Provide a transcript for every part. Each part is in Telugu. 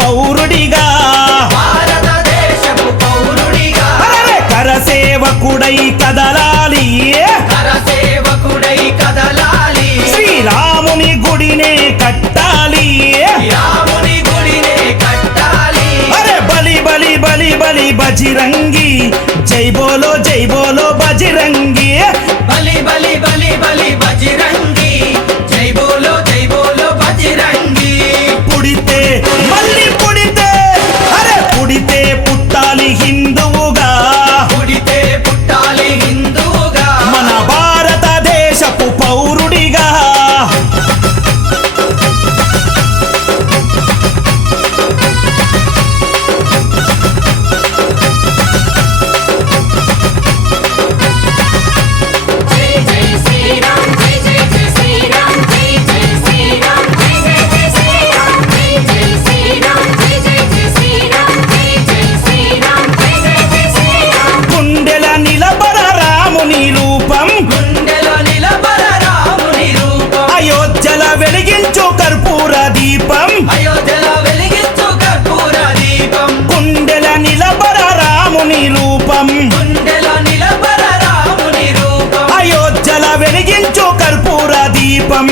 పౌరుడిగా కరసేవకుడై కదలాలి శ్రీరాముని గుడినే కట్టాలి అరే బలి బలి బలి బలి బజిరంగి జై బోలో బజిరంగి బలి బలి బలి బలి బజిరంగి జై బోలో బజిరంగి పుడితే మళ్ళీ పుడితే అరే పుడితే పుట్టాలి హిందువుగా మన భారతదేశపు పౌరుడిగా గుండెల నిలబడ రాముని రూపం అయోధ్యల వెలిగించు కర్పూర దీపం గుండెల నిలబడ రాముని రూపం అయోధ్యల వెలిగించు కర్పూర దీపం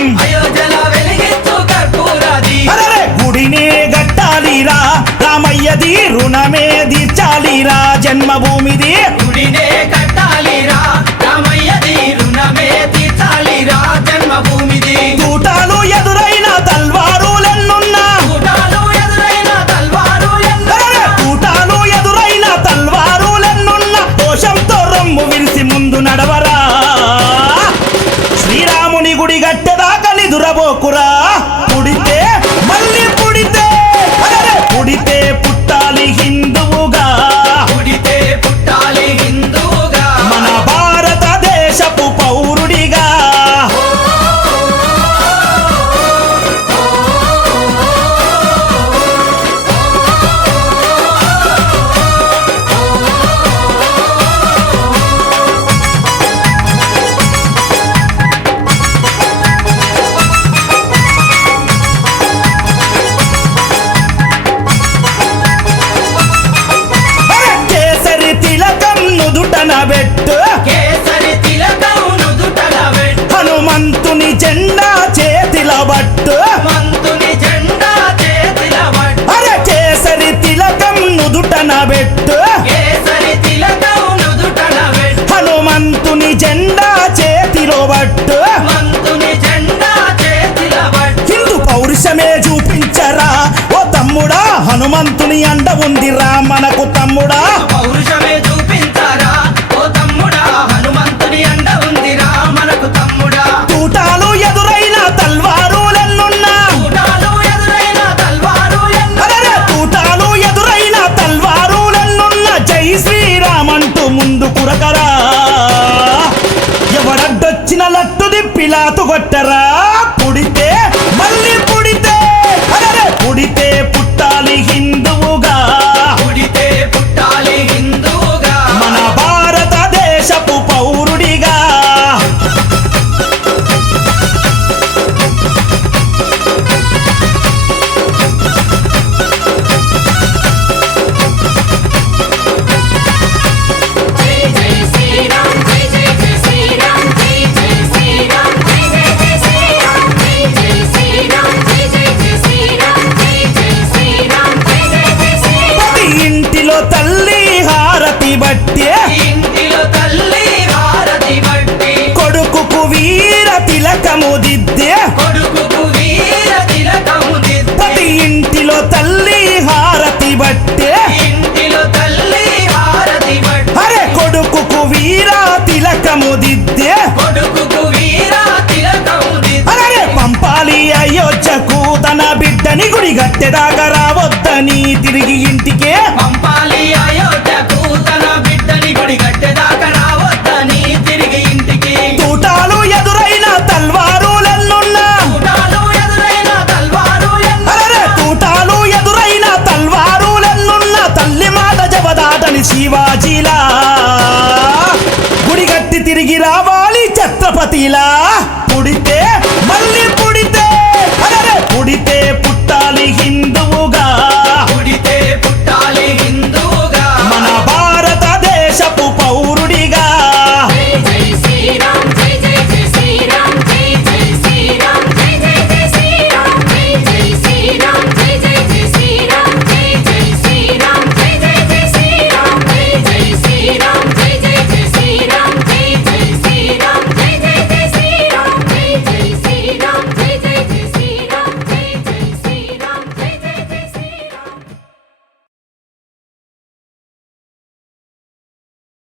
అరే గుడినే గట్టాలిరా రామయ్యది రుణమే తీర్చాలిరా జన్మభూమిది తూటాలు ఎదురైన తల్వారులెన్నున్నా తూటాలు ఎదురైన తల్వారులెన్నున్నా దోషంతో రొమ్ము విరిసి ముందు నడవరా శ్రీరాముని గుడి గట్టెదాకా నిదురబోకురా పుడితే మళ్ళీ పుడితే అరే పుడితే పుట్టాలి హిందువుగా మన భారతదేశపు పౌరుడిగా అరే కేసరి తిలకం నుదుటన పెట్టు హనుమంతుని జెండా చేతిల బట్టు అరే కేసరి తిలకం నుదుటన పెట్టు హనుమంతుని జెండా చేతిలో బట్టు హిందూ పౌరుషమే చూపించరా ఓ తమ్ముడా హనుమంతుని అండ ఉందిరా మనకు తమ్ముడా పౌరుషమే చూపించారా ఓ తమ్ముడా హనుమంతుని అండ ఉందిరా మనకు తమ్ముడా తూటాలు ఎదురైన తల్వారులెన్నున్నా అరే తూటాలు ఎదురైన తల్వారులెన్నున్నా జై శ్రీరామంటూ ముందు కురకరా ఎవడడ్డొచ్చిన లట్టు దిప్పిలాతు కొట్టరా పుడితే మళ్ళీ పుడితే అరే పుడితే పుట్టాలి హిందువుగా మన భారతదేశపు పౌరుడిగా ప్రతి ఇంటిలో తల్లి హారతి బట్టే కొడుకుకు వీర తిలకము దిద్దే ప్రతి ఇంటిలో తల్లి హారతి బట్టే అరే కొడుకుకు వీర తిలకము దిద్దే అరే పంపాలి అయోధ్యకు తన బిడ్డని గుడి గట్టెదాకా రావద్దని తిరిగి ఇంటికే